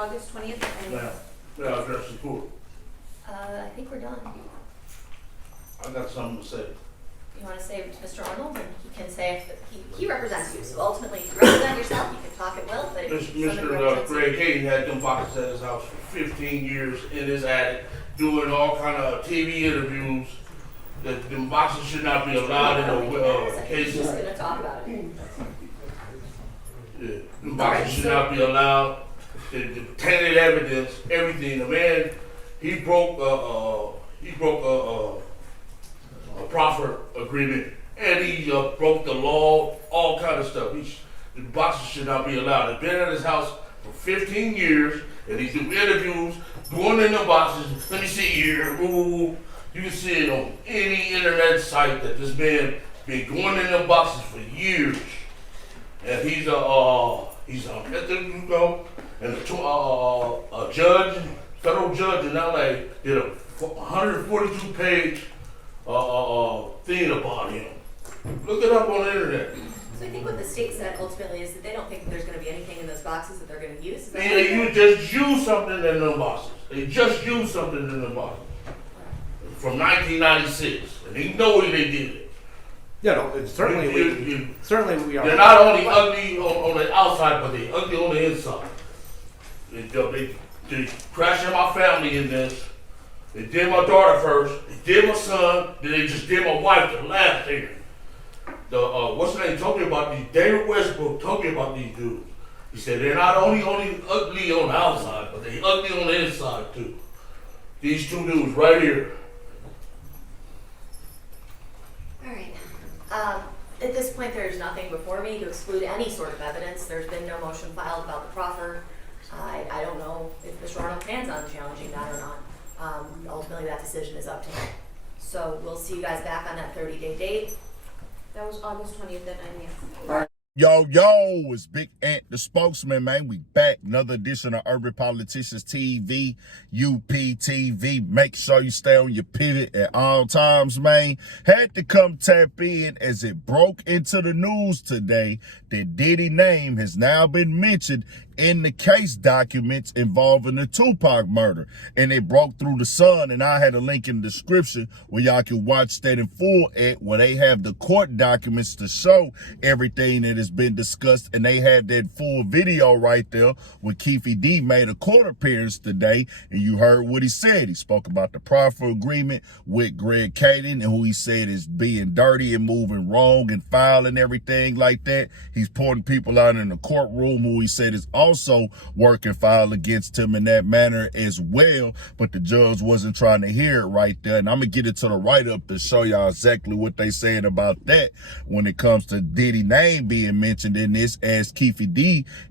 August 20th? Now address the court. I think we're done. I got something to say. You want to say it to Mr. Arnold, and he can say if he represents you. So ultimately, if you represent yourself, you can talk at will. But if somebody represents Greg you, Hayden had them boxes at his house for 15 years in his attic, doing all kind of TV interviews. That them boxes should not be allowed in the he's cases. just going to talk about it. Yeah, them boxes should not be allowed. The tainted evidence, everything. The man, he broke a proffer agreement, and he broke the law, all kind of stuff. The boxes should not be allowed. He's been at his house for 15 years, and he do interviews, going in the boxes. Let me see here. Ooh, you can see it on any internet site that this man been going in the boxes for years, and he's a method, and a judge, federal judge in LA did a 142-page thing about him. Look it up on the internet. So I think what the state said ultimately is that they don't think that there's going to be anything in those boxes that they're going to use. You just used something in them boxes. They just used something in them boxes from 1996, and they know they did it. Yeah, no, it's certainly we are. They're not only ugly on the outside, but they're ugly on the inside. They crashing my family in this. They did my daughter first. They did my son. Then they just did my wife the last year. What's the name? Told me about these. David Westbrook told me about these dudes. He said they're not only ugly on the outside, but they ugly on the inside too. These two dudes right here. All right. At this point, there's nothing before me to exclude any sort of evidence. There's been no motion filed about the proffer. I don't know if Mr. Arnold plans on challenging that or not. Ultimately, that decision is up to him. So we'll see you guys back on that 30-day date. That was August 20th at 9 a.m. Yo, it's Big Ant, the spokesman, man. We back. Another edition of Urban Politicians TV, UPTV. Make sure you stay on your pivot at all times, man. Had to come tap in as it broke into the news today that Diddy name has now been mentioned in the case documents involving the Tupac murder. And it broke through the Sun, and I had a link in the description where y'all can watch that in full at where they have the court documents to show everything that has been discussed, and they had that full video right there where Keefe made a court appearance today, and you heard what he said. He spoke about the proffer agreement with Greg Hayden and who he said is being dirty and moving wrong and foul and everything like that. He's pointing people out in the courtroom who he said is also working foul against him in that manner as well, but the judge wasn't trying to hear it right there. And I'm gonna get into the write-up to show y'all exactly what they said about that when it comes to Diddy name being mentioned in this, as Keefe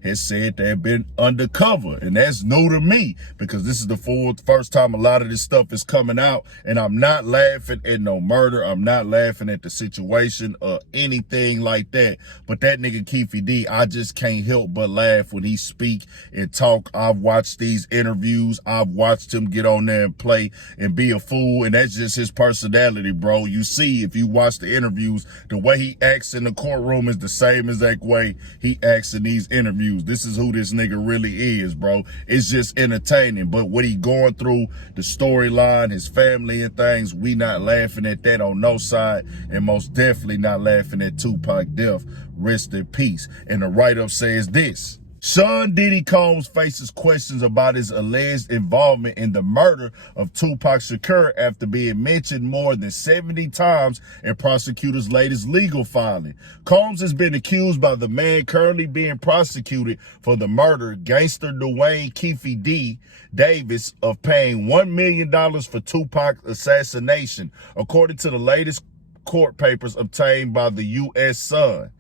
has said they have been undercover. And that's new to me because this is the first time a lot of this stuff is coming out, and I'm not laughing at no murder. I'm not laughing at the situation or anything like that. But that nigga Keefe I just can't help but laugh when he speak and talk. I've watched these interviews. I've watched him get on there and play and be a fool, and that's just his personality, bro. You see, if you watch the interviews, the way he acts in the courtroom is the same exact way he acts in these interviews. This is who this nigga really is, bro. It's just entertaining, but what he going through, the storyline, his family and things, we not laughing at that on no side, and most definitely not laughing at Tupac death. Rest in peace. And the write-up says this: Sean Diddy Combs faces questions about his alleged involvement in the murder of Tupac Shakur after being mentioned more than 70 times in prosecutors' latest legal filing. Combs has been accused by the man currently being prosecuted for the murder, gangster Dwayne Keefe Davis, of paying $1 million for Tupac's assassination, according to the latest court papers obtained by the U.S. Sun.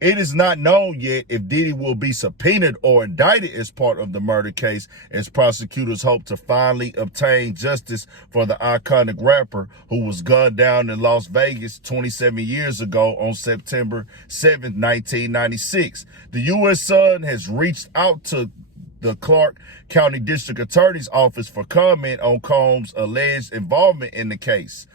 It is not known yet if Diddy will be subpoenaed or indicted as part of the murder case, as prosecutors hope to finally obtain justice for the iconic rapper who was gunned down in Las Vegas 27 years ago on September 7, 1996. The U.S. Sun has reached out to the Clark County District Attorney's Office for comment on Combs' alleged involvement in the case.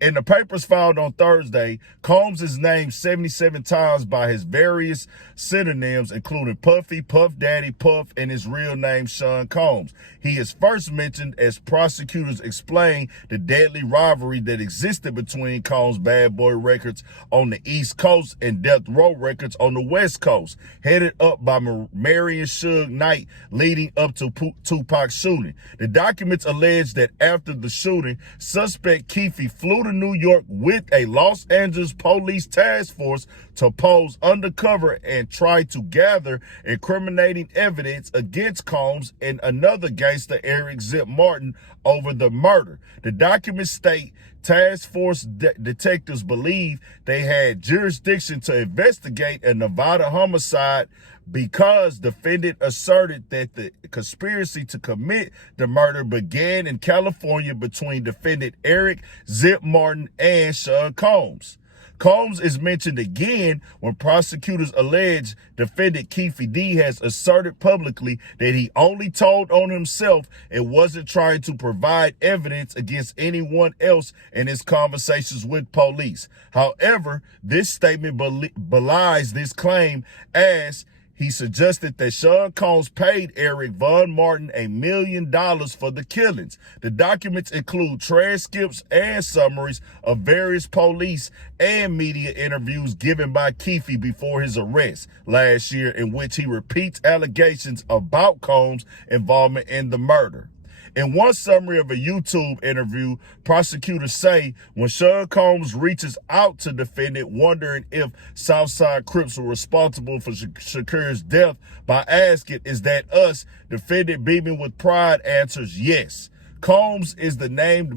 In the papers filed on Thursday, Combs is named 77 times by his various pseudonyms, including Puffy, Puff Daddy, Puff, and his real name, Sean Combs. He is first mentioned as prosecutors explain the deadly rivalry that existed between Combs' Bad Boy Records on the East Coast and Death Row Records on the West Coast, headed up by Mary and Suge Knight leading up to Tupac's shooting. The documents allege that after the shooting, suspect Keefe flew to New York with a Los Angeles police task force to pose undercover and try to gather incriminating evidence against Combs and another gangster, Eric Zip Martin, over the murder. The documents state task force detectives believe they had jurisdiction to investigate a Nevada homicide because defendant asserted that the conspiracy to commit the murder began in California between defendant Eric Zip Martin and Sean Combs. Combs is mentioned again when prosecutors allege defendant Keefe D has asserted publicly that he only told on himself and wasn't trying to provide evidence against anyone else in his conversations with police. However, this statement belies this claim, as he suggested that Sean Combs paid Eric Von Martin $1 million for the killings. The documents include transcripts and summaries of various police and media interviews given by Keefe before his arrest last year, in which he repeats allegations about Combs' involvement in the murder. In one summary of a YouTube interview, prosecutors say when Sean Combs reaches out to defendant wondering if Southside Crips were responsible for Shakur's death by asking, "Is that us?" defendant, beaming with pride, answers yes. Combs is named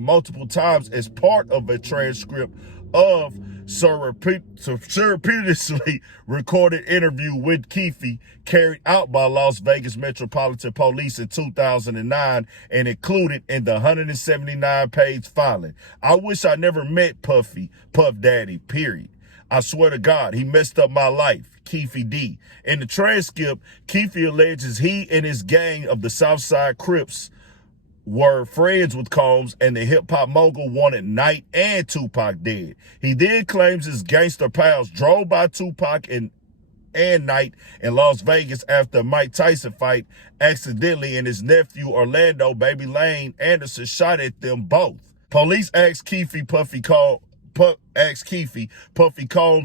multiple times as part of a transcript of surreptitiously recorded interview with Keefe carried out by Las Vegas Metropolitan Police in 2009 and included in the 179-page filing. "I wish I never met Puff Daddy, period. I swear to God, he messed up my life. Keefe D." In the transcript, Keefe alleges he and his gang of the Southside Crips were friends with Combs, and the hip-hop mogul wanted Knight and Tupac dead. He then claims his gangster pals drove by Tupac and Knight in Las Vegas after a Mike Tyson fight accidentally, and his nephew Orlando Baby Lane Anderson shot at them both. Police asked Keefe, Puffy Combs,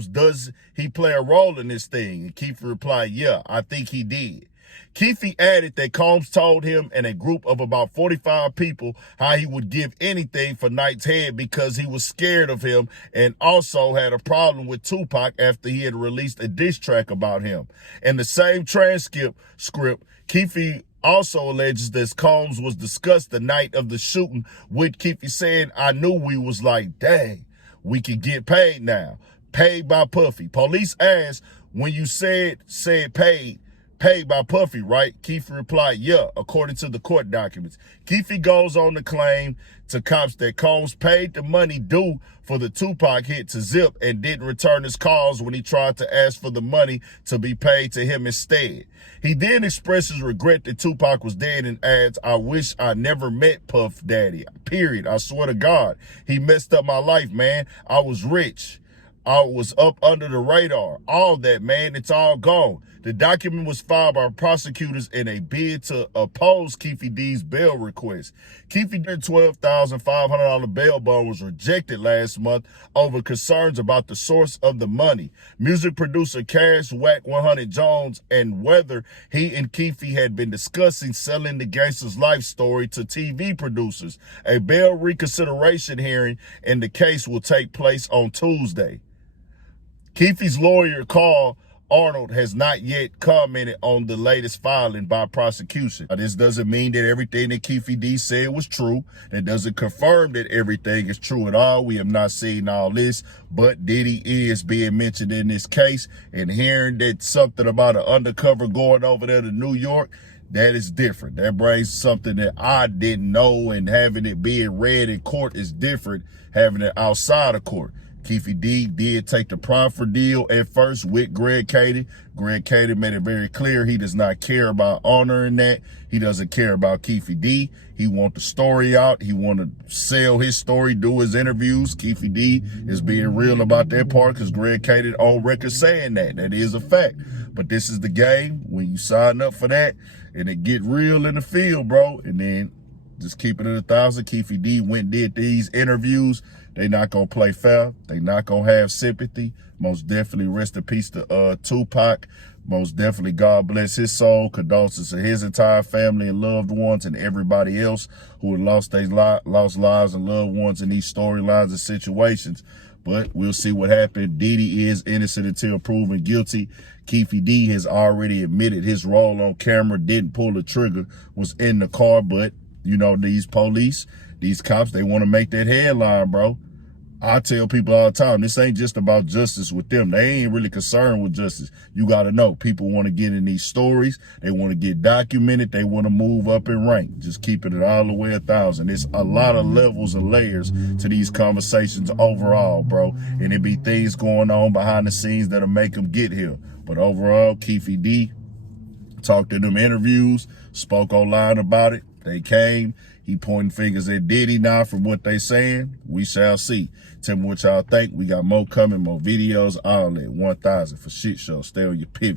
does he play a role in this thing? And Keefe replied, "Yeah, I think he did." Keefe added that Combs told him and a group of about 45 people how he would give anything for Knight's head because he was scared of him, and also had a problem with Tupac after he had released a diss track about him. In the same transcript, Keefe also alleges that Combs was discussed the night of the shooting, with Keefe saying, "I knew we was like, dang, we could get paid now." Paid by Puffy. Police asked, when you said paid by Puffy, right? Keefe replied, "Yeah," according to the court documents. Keefe goes on to claim to cops that Combs paid the money due for the Tupac hit to Zip and didn't return his calls when he tried to ask for the money to be paid to him instead. He then expresses regret that Tupac was dead and adds, "I wish I never met Puff Daddy, period. I swear to God, he messed up my life, man. I was rich. I was up under the radar. All that, man, it's all gone." The document was filed by prosecutors in a bid to oppose Keefe D's bail request. Keefe D's $12,500 bail bond was rejected last month over concerns about the source of the money. Music producer Cash Whack 100 Jones and whether he and Keefe had been discussing selling the gangster's life story to TV producers. A bail reconsideration hearing in the case will take place on Tuesday. Keefe's lawyer, Carl Arnold, has not yet commented on the latest filing by prosecution. This doesn't mean that everything that Keefe D said was true. It doesn't confirm that everything is true at all. We have not seen all this, but Diddy is being mentioned in this case, and hearing that something about an undercover going over there to New York, that is different. That brings something that I didn't know, and having it being read in court is different, having it outside of court. Keefe D did take the proffer deal at first with Greg Cady. Greg Cady made it very clear he does not care about honoring that. He doesn't care about Keefe D. He want the story out. He want to sell his story, do his interviews. Keefe D is being real about that part because Greg Cady on record saying that. That is a fact. But this is the game. When you sign up for that and it get real in the field, bro, and then just keep it at 1,000. Keefe D went and did these interviews. They not gonna play fair. They not gonna have sympathy. Most definitely rest in peace to Tupac. Most definitely God bless his soul. Condolences to his entire family and loved ones and everybody else who had lost lives and loved ones in these storylines and situations. But we'll see what happened. Diddy is innocent until proven guilty. Keefe D has already admitted his role on camera, didn't pull the trigger, was in the car. But, you know, these police, these cops, they want to make that headline, bro. I tell people all the time, this ain't just about justice with them. They ain't really concerned with justice. You got to know, people want to get in these stories. They want to get documented. They want to move up in rank. Just keeping it all the way 1,000. It's a lot of levels and layers to these conversations overall, bro. And it be things going on behind the scenes that'll make them get here. But overall, Keefe D talked in them interviews, spoke online about it. They came. He pointing fingers at Diddy now from what they saying. We shall see. Tell me what y'all think. We got more coming, more videos, all that. 1,000 for shit show. Stay on your pivot.